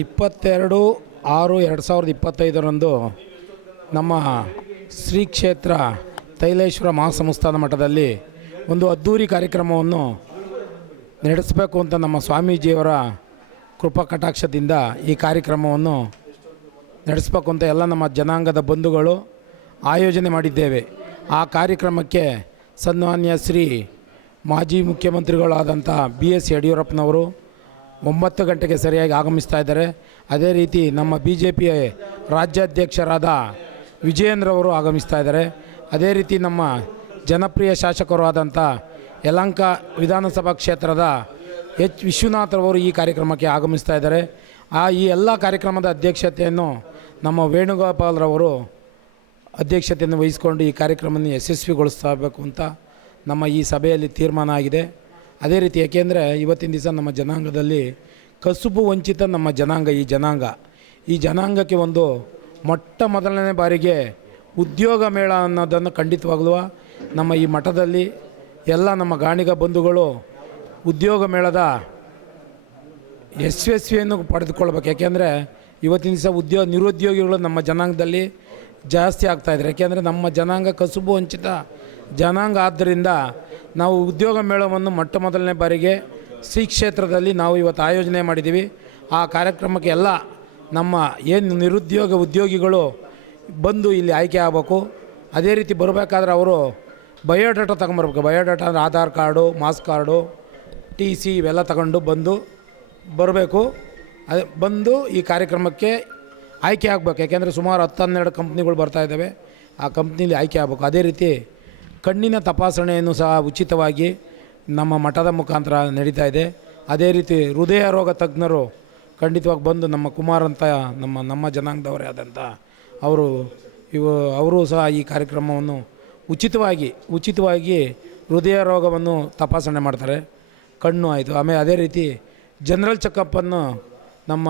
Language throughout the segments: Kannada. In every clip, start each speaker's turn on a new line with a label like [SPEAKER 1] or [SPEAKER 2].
[SPEAKER 1] ಇಪ್ಪತ್ತೆರಡು ಆರು ಎರಡು ಸಾವಿರದ ಇಪ್ಪತ್ತೈದರಂದು ನಮ್ಮ ಶ್ರೀ ಕ್ಷೇತ್ರ ತೈಲೇಶ್ವರ ಮಹಾಸಂಸ್ಥಾನ ಮಠದಲ್ಲಿ ಒಂದು ಅದ್ಧೂರಿ ಕಾರ್ಯಕ್ರಮವನ್ನು ನಡೆಸಬೇಕು ಅಂತ ನಮ್ಮ ಸ್ವಾಮೀಜಿಯವರ ಕೃಪಾ ಕಟಾಕ್ಷದಿಂದ ಈ ಕಾರ್ಯಕ್ರಮವನ್ನು ನಡೆಸಬೇಕು ಅಂತ ಎಲ್ಲ ನಮ್ಮ ಜನಾಂಗದ ಬಂಧುಗಳು ಆಯೋಜನೆ ಮಾಡಿದ್ದೇವೆ. ಆ ಕಾರ್ಯಕ್ರಮಕ್ಕೆ ಸನ್ಮಾನ್ಯ ಶ್ರೀ ಮಾಜಿ ಮುಖ್ಯಮಂತ್ರಿಗಳಾದಂಥ ಬಿ ಎಸ್ ಯಡಿಯೂರಪ್ಪನವರು ಒಂಬತ್ತು ಗಂಟೆಗೆ ಸರಿಯಾಗಿ ಆಗಮಿಸ್ತಾ ಇದ್ದಾರೆ. ಅದೇ ರೀತಿ ನಮ್ಮ ಬಿ ಜೆ ಪಿ ರಾಜ್ಯಾಧ್ಯಕ್ಷರಾದ ವಿಜಯೇಂದ್ರವರು ಆಗಮಿಸ್ತಾ ಇದ್ದಾರೆ. ಅದೇ ರೀತಿ ನಮ್ಮ ಜನಪ್ರಿಯ ಶಾಸಕರು ಆದಂಥ ಯಲಂಕ ವಿಧಾನಸಭಾ ಕ್ಷೇತ್ರದ ಎಚ್ ವಿಶ್ವನಾಥ್ರವರು ಈ ಕಾರ್ಯಕ್ರಮಕ್ಕೆ ಆಗಮಿಸ್ತಾ ಇದ್ದಾರೆ. ಆ ಈ ಎಲ್ಲ ಕಾರ್ಯಕ್ರಮದ ಅಧ್ಯಕ್ಷತೆಯನ್ನು ನಮ್ಮ ವೇಣುಗೋಪಾಲ್ರವರು ಅಧ್ಯಕ್ಷತೆಯನ್ನು ವಹಿಸಿಕೊಂಡು ಈ ಕಾರ್ಯಕ್ರಮವನ್ನು ಯಶಸ್ವಿಗೊಳಿಸ್ತಾ ಇರಬೇಕು ಅಂತ ನಮ್ಮ ಈ ಸಭೆಯಲ್ಲಿ ತೀರ್ಮಾನ ಆಗಿದೆ. ಅದೇ ರೀತಿ ಏಕೆಂದರೆ ಇವತ್ತಿನ ದಿವಸ ನಮ್ಮ ಜನಾಂಗದಲ್ಲಿ ಕಸುಬು ವಂಚಿತ ನಮ್ಮ ಜನಾಂಗ, ಈ ಜನಾಂಗ. ಈ ಜನಾಂಗಕ್ಕೆ ಒಂದು ಮೊಟ್ಟ ಮೊದಲನೇ ಬಾರಿಗೆ ಉದ್ಯೋಗ ಮೇಳ ಅನ್ನೋದನ್ನು ಖಂಡಿತವಾಗ್ಲೂ ನಮ್ಮ ಈ ಮಠದಲ್ಲಿ ಎಲ್ಲ ನಮ್ಮ ಗಾಣಿಗ ಬಂಧುಗಳು ಉದ್ಯೋಗ ಮೇಳದ ಯಶಸ್ವಿಯನ್ನು ಪಡೆದುಕೊಳ್ಬೇಕು. ಯಾಕೆಂದರೆ ಇವತ್ತಿನ ದಿವಸ ಉದ್ಯೋಗ ನಿರುದ್ಯೋಗಿಗಳು ನಮ್ಮ ಜನಾಂಗದಲ್ಲಿ ಜಾಸ್ತಿ ಆಗ್ತಾಯಿದ್ದಾರೆ ಯಾಕೆಂದರೆ ನಮ್ಮ ಜನಾಂಗ ಕಸುಬು ವಂಚಿತ ಜನಾಂಗ ಆದ್ದರಿಂದ ನಾವು ಉದ್ಯೋಗ ಮೇಳವನ್ನು ಮೊಟ್ಟ ಮೊದಲನೇ ಬಾರಿಗೆ ಶ್ರೀ ಕ್ಷೇತ್ರದಲ್ಲಿ ನಾವು ಇವತ್ತು ಆಯೋಜನೆ ಮಾಡಿದ್ದೀವಿ. ಆ ಕಾರ್ಯಕ್ರಮಕ್ಕೆ ಎಲ್ಲ ನಮ್ಮ ಏನು ನಿರುದ್ಯೋಗ ಉದ್ಯೋಗಿಗಳು ಬಂದು ಇಲ್ಲಿ ಆಯ್ಕೆ ಆಗಬೇಕು. ಅದೇ ರೀತಿ ಬರಬೇಕಾದ್ರೆ ಅವರು ಬಯೋಡಾಟಾ ತಗೊಂಬರ್ಬೇಕು. ಬಯೋಡಾಟಾ ಅಂದರೆ Aadhaar card, marks card, T C ಇವೆಲ್ಲ ತಗೊಂಡು ಬಂದು ಬರಬೇಕು. ಅದೇ ಬಂದು ಈ ಕಾರ್ಯಕ್ರಮಕ್ಕೆ ಆಯ್ಕೆ ಆಗಬೇಕು. ಯಾಕೆಂದರೆ ಸುಮಾರು ಹತ್ತು ಹನ್ನೆರಡು ಕಂಪ್ನಿಗಳು ಬರ್ತಾ ಇದ್ದಾವೆ. ಆ ಕಂಪ್ನಿಲಿ ಆಯ್ಕೆ ಆಗಬೇಕು. ಅದೇ ರೀತಿ ಕಣ್ಣಿನ ತಪಾಸಣೆಯನ್ನು ಸಹ ಉಚಿತವಾಗಿ ನಮ್ಮ ಮಠದ ಮುಖಾಂತರ ನಡೀತಾ ಇದೆ. ಅದೇ ರೀತಿ ಹೃದಯ ರೋಗ ತಜ್ಞರು ಖಂಡಿತವಾಗಿ ಬಂದು ನಮ್ಮ ಕುಮಾರ್ ಅಂತ ನಮ್ಮ ನಮ್ಮ ಜನಾಂಗದವರೇ ಆದಂಥ ಅವರು, ಇವು, ಅವರು ಸಹ ಈ ಕಾರ್ಯಕ್ರಮವನ್ನು ಉಚಿತವಾಗಿ ಉಚಿತವಾಗಿ ಹೃದಯ ರೋಗವನ್ನು ತಪಾಸಣೆ ಮಾಡ್ತಾರೆ. ಕಣ್ಣು ಆಯಿತು. ಆಮೇಲೆ ಅದೇ ರೀತಿ ಜನರಲ್ ಚೆಕಪ್ಪನ್ನು ನಮ್ಮ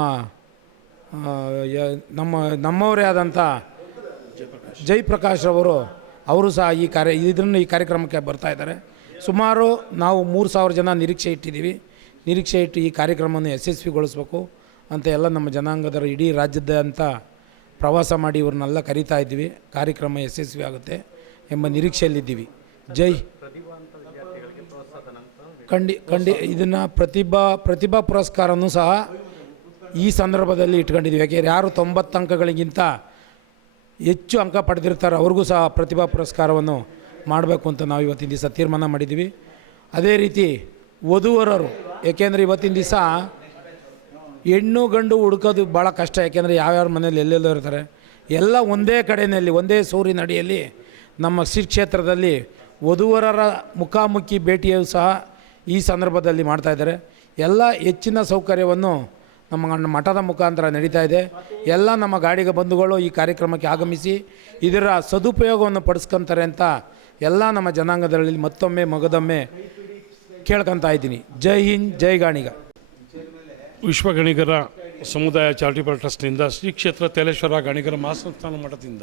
[SPEAKER 1] ನಮ್ಮ, ನಮ್ಮವರೇ ಆದಂಥ ಜಯಪ್ರಕಾಶ್ ಅವರು ಅವರು ಸಹ ಈ ಕಾರ್ಯ, ಇದನ್ನು ಈ ಕಾರ್ಯಕ್ರಮಕ್ಕೆ ಬರ್ತಾ ಇದ್ದಾರೆ. ಸುಮಾರು ನಾವು ಮೂರು ಸಾವಿರ ಜನ ನಿರೀಕ್ಷೆ ಇಟ್ಟಿದ್ದೀವಿ. ನಿರೀಕ್ಷೆ ಇಟ್ಟು ಈ ಕಾರ್ಯಕ್ರಮವನ್ನು ಯಶಸ್ವಿಗೊಳಿಸ್ಬೇಕು ಅಂತ ಎಲ್ಲ ನಮ್ಮ ಜನಾಂಗದವರು ಇಡೀ ರಾಜ್ಯದ ಅಂತ ಪ್ರವಾಸ ಮಾಡಿ ಇವ್ರನ್ನೆಲ್ಲ ಕರಿತಾ ಇದ್ದೀವಿ. ಕಾರ್ಯಕ್ರಮ ಯಶಸ್ವಿ ಆಗುತ್ತೆ ಎಂಬ ನಿರೀಕ್ಷೆಯಲ್ಲಿದ್ದೀವಿ. ಜೈ ಖಂಡಿ ಖಂಡಿ, ಇದನ್ನು ಪ್ರತಿಭಾ ಪ್ರತಿಭಾ ಪುರಸ್ಕಾರನೂ ಸಹ ಈ ಸಂದರ್ಭದಲ್ಲಿ ಇಟ್ಕೊಂಡಿದ್ದೀವಿ. ಯಾಕೆಂದರೆ ಯಾರು ತೊಂಬತ್ತು ಅಂಕಗಳಿಗಿಂತ ಹೆಚ್ಚು ಅಂಕ ಪಡೆದಿರ್ತಾರೆ, ಅವ್ರಿಗೂ ಸಹ ಪ್ರತಿಭಾ ಪುರಸ್ಕಾರವನ್ನು ಮಾಡಬೇಕು ಅಂತ ನಾವು ಇವತ್ತಿನ ದಿವಸ ತೀರ್ಮಾನ ಮಾಡಿದ್ದೀವಿ. ಅದೇ ರೀತಿ ವಧುವರರು, ಏಕೆಂದರೆ ಇವತ್ತಿನ ದಿವಸ ಹೆಣ್ಣು ಗಂಡು ಹುಡುಕೋದು ಭಾಳ ಕಷ್ಟ ಯಾಕೆಂದರೆ ಯಾವ್ಯಾವ ಮನೇಲಿ ಎಲ್ಲೆಲ್ಲೋ ಇರ್ತಾರೆ. ಎಲ್ಲ ಒಂದೇ ಕಡೆಯಲ್ಲಿ, ಒಂದೇ ಸೂರಿನ ಅಡಿಯಲ್ಲಿ ನಮ್ಮ ಶ್ರೀ ಕ್ಷೇತ್ರದಲ್ಲಿ ವಧುವರರ ಮುಖಾಮುಖಿ ಭೇಟಿಯು ಸಹ ಈ ಸಂದರ್ಭದಲ್ಲಿ ಮಾಡ್ತಾಯಿದ್ದಾರೆ ಎಲ್ಲ ಹೆಚ್ಚಿನ ಸೌಕರ್ಯವನ್ನು ನಮ್ಮ ಮಠದ ಮುಖಾಂತರ ನಡೀತಾ ಇದೆ. ಎಲ್ಲ ನಮ್ಮ ಗಾಡಿಗೆ ಬಂಧುಗಳು ಈ ಕಾರ್ಯಕ್ರಮಕ್ಕೆ ಆಗಮಿಸಿ, ಇದರ ಸದುಪಯೋಗವನ್ನು ಪಡಿಸ್ಕೊಂತಾರೆ ಅಂತ ಎಲ್ಲ ನಮ್ಮ ಜನಾಂಗದಲ್ಲಿ ಮತ್ತೊಮ್ಮೆ ಮಗದೊಮ್ಮೆ ಕೇಳ್ಕೊತಾ ಇದ್ದೀನಿ. ಜೈ ಹಿಂದ್, ಜೈ ಗಾಣಿಗ.
[SPEAKER 2] ವಿಶ್ವ ಗಣಿಗರ ಸಮುದಾಯ ಚಾರಿಟಬಲ್ ಟ್ರಸ್ಟ್ನಿಂದ ಶ್ರೀ ಕ್ಷೇತ್ರ ತೇಲೇಶ್ವರ ಗಣಿಗರ ಮಹಾಸಂಸ್ಥಾನ ಮಠದಿಂದ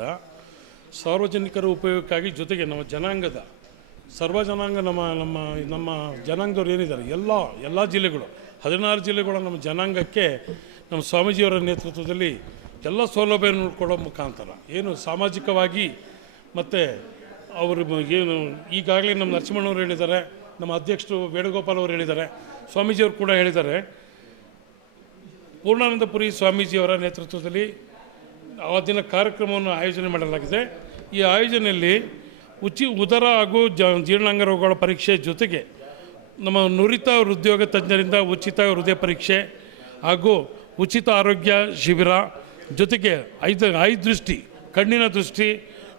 [SPEAKER 2] ಸಾರ್ವಜನಿಕರ ಉಪಯೋಗಕ್ಕಾಗಿ ಜೊತೆಗೆ ನಮ್ಮ ಜನಾಂಗದ, ಸರ್ವ ಜನಾಂಗ ನಮ್ಮ ನಮ್ಮ ನಮ್ಮ ಜನಾಂಗದವ್ರು ಏನಿದ್ದಾರೆ, ಎಲ್ಲ ಎಲ್ಲ ಜಿಲ್ಲೆಗಳು ಹದಿನಾರು ಜಿಲ್ಲೆಗಳ ನಮ್ಮ ಜನಾಂಗಕ್ಕೆ ನಮ್ಮ ಸ್ವಾಮೀಜಿಯವರ ನೇತೃತ್ವದಲ್ಲಿ ಎಲ್ಲ ಸೌಲಭ್ಯವನ್ನು ಕೊಡೋ ಮುಖಾಂತರ, ಏನು ಸಾಮಾಜಿಕವಾಗಿ ಮತ್ತು ಅವರು ಏನು ಈಗಾಗಲೇ ನಮ್ಮ ನರಸಿಂಹಣ್ಣವ್ರು ಹೇಳಿದ್ದಾರೆ, ನಮ್ಮ ಅಧ್ಯಕ್ಷರು ವೇಣುಗೋಪಾಲ್ ಅವರು ಹೇಳಿದ್ದಾರೆ, ಸ್ವಾಮೀಜಿಯವರು ಕೂಡ ಹೇಳಿದ್ದಾರೆ. ಪೂರ್ಣಾನಂದಪುರಿ ಸ್ವಾಮೀಜಿಯವರ ನೇತೃತ್ವದಲ್ಲಿ ಆ ದಿನ ಕಾರ್ಯಕ್ರಮವನ್ನು ಆಯೋಜನೆ ಮಾಡಲಾಗಿದೆ. ಈ ಆಯೋಜನೆಯಲ್ಲಿ ಉಚಿ ಉದರ ಹಾಗೂ ಜ ಜೀರ್ಣಾಂಗ ರೋಗಗಳ ಪರೀಕ್ಷೆ ಜೊತೆಗೆ ನಮ್ಮ ನುರಿತ ಹೃದಯೋಗ ತಜ್ಞರಿಂದ ಉಚಿತ ಹೃದಯ ಪರೀಕ್ಷೆ ಹಾಗೂ ಉಚಿತ ಆರೋಗ್ಯ ಶಿಬಿರ, ಜೊತೆಗೆ ಐದು ಐ ದೃಷ್ಟಿ, ಕಣ್ಣಿನ ದೃಷ್ಟಿ,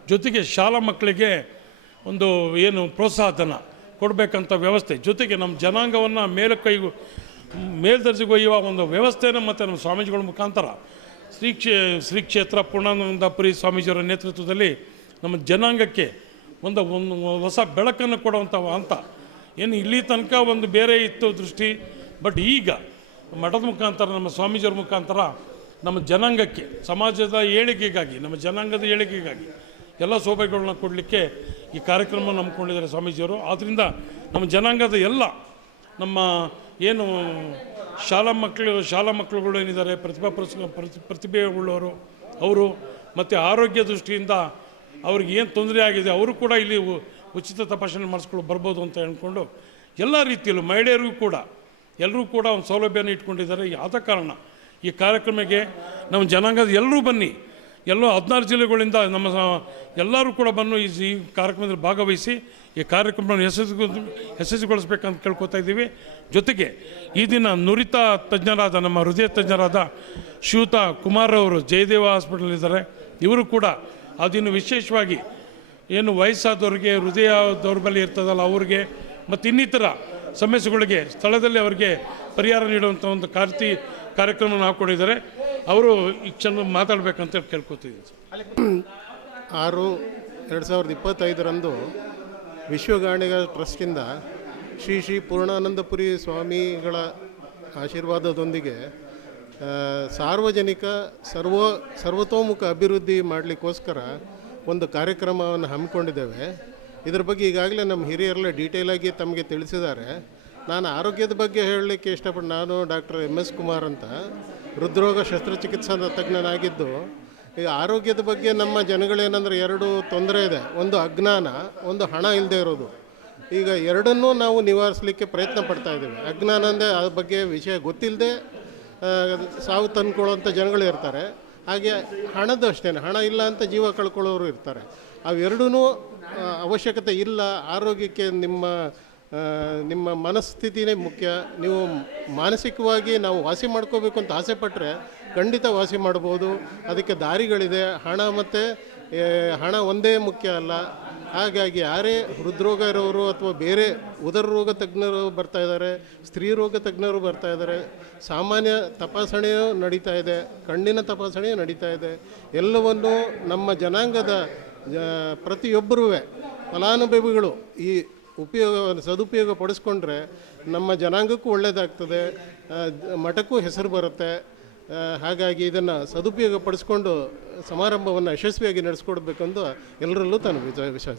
[SPEAKER 2] ಜೊತೆಗೆ ಶಾಲಾ ಮಕ್ಕಳಿಗೆ ಒಂದು ಏನು ಪ್ರೋತ್ಸಾಹಧನ ಕೊಡಬೇಕಂತ ವ್ಯವಸ್ಥೆ, ಜೊತೆಗೆ ನಮ್ಮ ಜನಾಂಗವನ್ನು ಮೇಲ್ದರ್ಜೆಗೆ ಮೇಲ್ದರ್ಜೆಗೊಯ್ಯುವ ಒಂದು ವ್ಯವಸ್ಥೆಯನ್ನು ಮತ್ತು ನಮ್ಮ ಸ್ವಾಮೀಜಿಗಳ ಮುಖಾಂತರ ಶ್ರೀ ಕ್ಷೇ, ಶ್ರೀ ಕ್ಷೇತ್ರ ಪೂರ್ಣಾನಂದಪುರಿ ಸ್ವಾಮೀಜಿಯವರ ನೇತೃತ್ವದಲ್ಲಿ ನಮ್ಮ ಜನಾಂಗಕ್ಕೆ ಒಂದು ಒಂದು ಹೊಸ ಬೆಳಕನ್ನು ಕೊಡುವಂಥ ಹಂತ ಏನು ಇಲ್ಲಿ ತನಕ ಒಂದು ಬೇರೆ ಇತ್ತು ದೃಷ್ಟಿ. ಬಟ್ ಈಗ ಮಠದ ಮುಖಾಂತರ, ನಮ್ಮ ಸ್ವಾಮೀಜಿಯವ್ರ ಮುಖಾಂತರ ನಮ್ಮ ಜನಾಂಗಕ್ಕೆ, ಸಮಾಜದ ಏಳಿಗೆಗಾಗಿ, ನಮ್ಮ ಜನಾಂಗದ ಏಳಿಗೆಗಾಗಿ ಎಲ್ಲ ಸೌಭಾಗ್ಯಗಳನ್ನ ಕೊಡಲಿಕ್ಕೆ ಈ ಕಾರ್ಯಕ್ರಮ ನಂಬ್ಕೊಂಡಿದ್ದಾರೆ ಸ್ವಾಮೀಜಿಯವರು. ಆದ್ದರಿಂದ ನಮ್ಮ ಜನಾಂಗದ ಎಲ್ಲ ನಮ್ಮ ಏನು ಶಾಲಾ ಮಕ್ಕಳು ಶಾಲಾ ಮಕ್ಕಳುಗಳು ಏನಿದ್ದಾರೆ, ಪ್ರತಿಭಾ ಪ್ರತಿ ಪ್ರತಿಭೆ ಉಳ್ಳವರು ಅವರು ಮತ್ತು ಆರೋಗ್ಯ ದೃಷ್ಟಿಯಿಂದ ಅವ್ರಿಗೆ ಏನು ತೊಂದರೆ ಆಗಿದೆ, ಅವರು ಕೂಡ ಇಲ್ಲಿ ಉಚಿತ ತಪಾಸಣೆ ಮಾಡಿಸ್ಕೊಳ್ಳೋ ಬರ್ಬೋದು ಅಂತ ಹೇಳ್ಕೊಂಡು ಎಲ್ಲ ರೀತಿಯಲ್ಲೂ ಮಹಿಳೆಯರಿಗೂ ಕೂಡ ಎಲ್ಲರೂ ಕೂಡ ಒಂದು ಸೌಲಭ್ಯನ ಇಟ್ಕೊಂಡಿದ್ದಾರೆ. ಆದ ಕಾರಣ ಈ ಕಾರ್ಯಕ್ರಮಕ್ಕೆ ನಮ್ಮ ಜನಾಂಗದ ಎಲ್ಲರೂ ಬನ್ನಿ. ಎಲ್ಲೋ ಹದಿನಾರು ಜಿಲ್ಲೆಗಳಿಂದ ನಮ್ಮ ಎಲ್ಲರೂ ಕೂಡ ಬಂದು ಈ ಕಾರ್ಯಕ್ರಮದಲ್ಲಿ ಭಾಗವಹಿಸಿ ಈ ಕಾರ್ಯಕ್ರಮವನ್ನು ಯಶಸ್ವಿ ಯಶಸ್ವಿಗೊಳಿಸ್ಬೇಕಂತ ಕೇಳ್ಕೊತಾ ಇದ್ದೀವಿ. ಜೊತೆಗೆ ಈ ದಿನ ನುರಿತ ತಜ್ಞರಾದ, ನಮ್ಮ ಹೃದಯ ತಜ್ಞರಾದ ಶಿವತ ಕುಮಾರ್ ಅವರು ಜಯದೇವ ಹಾಸ್ಪಿಟಲ್ ಇದ್ದಾರೆ ಇವರು ಕೂಡ ಆ ವಿಶೇಷವಾಗಿ ಏನು ವಯಸ್ಸಾದವ್ರಿಗೆ ಹೃದಯ ದೌರ್ಬಲ್ಯ ಇರ್ತದಲ್ಲ ಅವ್ರಿಗೆ ಮತ್ತು ಇನ್ನಿತರ ಸಮಸ್ಯೆಗಳಿಗೆ ಸ್ಥಳದಲ್ಲಿ ಅವರಿಗೆ ಪರಿಹಾರ ನೀಡುವಂಥ ಒಂದು ಕಾರ್ತಿ ಕಾರ್ಯಕ್ರಮವನ್ನು ಹಾಕ್ಕೊಂಡಿದ್ದಾರೆ. ಅವರು ಈ ಕ್ಷಣ ಮಾತಾಡಬೇಕಂತ ಕೇಳ್ಕೊತಿದ್ದೀನಿ
[SPEAKER 3] ಆರು ಎರಡು ಸಾವಿರದ ಇಪ್ಪತ್ತೈದರಂದು ವಿಶ್ವಗಾಣಿಗ ಟ್ರಸ್ಟಿಂದ ಶ್ರೀ ಶ್ರೀ ಪೂರ್ಣಾನಂದಪುರಿ ಸ್ವಾಮಿಗಳ ಆಶೀರ್ವಾದದೊಂದಿಗೆ ಸಾರ್ವಜನಿಕ ಸರ್ವ, ಸರ್ವತೋಮುಖ ಅಭಿವೃದ್ಧಿ ಮಾಡಲಿಕ್ಕೋಸ್ಕರ ಒಂದು ಕಾರ್ಯಕ್ರಮವನ್ನು ಹಮ್ಮಿಕೊಂಡಿದ್ದೇವೆ. ಇದ್ರ ಬಗ್ಗೆ ಈಗಾಗಲೇ ನಮ್ಮ ಹಿರಿಯರೆಲ್ಲ ಡೀಟೇಲಾಗಿ ತಮಗೆ ತಿಳಿಸಿದ್ದಾರೆ. ನಾನು ಆರೋಗ್ಯದ ಬಗ್ಗೆ ಹೇಳಲಿಕ್ಕೆ ಇಷ್ಟಪಟ್ಟು ನಾನು ಡಾಕ್ಟರ್ ಎಂ ಎಸ್ ಕುಮಾರ್ ಅಂತ. ಹೃದ್ರೋಗ ಶಸ್ತ್ರಚಿಕಿತ್ಸಾ ತಜ್ಞನಾಗಿದ್ದು ಈಗ ಆರೋಗ್ಯದ ಬಗ್ಗೆ ನಮ್ಮ ಜನಗಳೇನಂದ್ರೆ ಎರಡು ತೊಂದರೆ ಇದೆ. ಒಂದು ಅಜ್ಞಾನ, ಒಂದು ಹಣ ಇಲ್ಲದೆ ಇರೋದು. ಈಗ ಎರಡನ್ನೂ ನಾವು ನಿವಾರಿಸಲಿಕ್ಕೆ ಪ್ರಯತ್ನ ಪಡ್ತಾ ಇದ್ದೀವಿ. ಅಜ್ಞಾನ ಅಂದರೆ ಅದ್ರ ಬಗ್ಗೆ ವಿಷಯ ಗೊತ್ತಿಲ್ಲದೆ ಸಾವು ತಂದ್ಕೊಳ್ಳೋಂಥ ಜನಗಳು ಇರ್ತಾರೆ. ಹಾಗೆ ಹಣದ್ದು ಹಣ ಇಲ್ಲ ಅಂತ ಜೀವ ಕಳ್ಕೊಳ್ಳೋರು ಇರ್ತಾರೆ. ಅವೆರಡೂ ಅವಶ್ಯಕತೆ ಇಲ್ಲ. ಆರೋಗ್ಯಕ್ಕೆ ನಿಮ್ಮ ನಿಮ್ಮ ಮನಸ್ಥಿತಿನೇ ಮುಖ್ಯ. ನೀವು ಮಾನಸಿಕವಾಗಿ ನಾವು ವಾಸಿ ಮಾಡ್ಕೋಬೇಕು ಅಂತ ಆಸೆ ಪಟ್ಟರೆ ಖಂಡಿತ ವಾಸಿ ಮಾಡ್ಬೋದು. ಅದಕ್ಕೆ ದಾರಿಗಳಿದೆ. ಹಣ ಮತ್ತು ಹಣ ಒಂದೇ ಮುಖ್ಯ ಅಲ್ಲ. ಹಾಗಾಗಿ ಯಾರೇ ಹೃದ್ರೋಗ ಇರೋರು ಅಥವಾ ಬೇರೆ ಉದರ ರೋಗ ತಜ್ಞರು ಬರ್ತಾ ಇದ್ದಾರೆ, ಸ್ತ್ರೀ ರೋಗ ತಜ್ಞರು ಬರ್ತಾ ಇದ್ದಾರೆ, ಸಾಮಾನ್ಯ ತಪಾಸಣೆಯೂ ನಡೀತಾ ಇದೆ, ಕಣ್ಣಿನ ತಪಾಸಣೆಯೂ ನಡೀತಾ ಇದೆ. ಎಲ್ಲವನ್ನು ನಮ್ಮ ಜನಾಂಗದ ಪ್ರತಿಯೊಬ್ಬರೂ ಫಲಾನುಭವಿಗಳು ಈ ಉಪಯೋಗ ಸದುಪಯೋಗ ಪಡಿಸ್ಕೊಂಡ್ರೆ ನಮ್ಮ ಜನಾಂಗಕ್ಕೂ ಒಳ್ಳೆಯದಾಗ್ತದೆ ಮಠಕ್ಕೂ ಹೆಸರು ಬರುತ್ತೆ. ಹಾಗಾಗಿ ಇದನ್ನು ಸದುಪಯೋಗ ಪಡಿಸ್ಕೊಂಡು ಸಮಾರಂಭವನ್ನು ಯಶಸ್ವಿಯಾಗಿ ನಡೆಸ್ಕೊಡ್ಬೇಕೆಂದು ಎಲ್ಲರಲ್ಲೂ ತಾನು ವಿಶ್ವಾಸ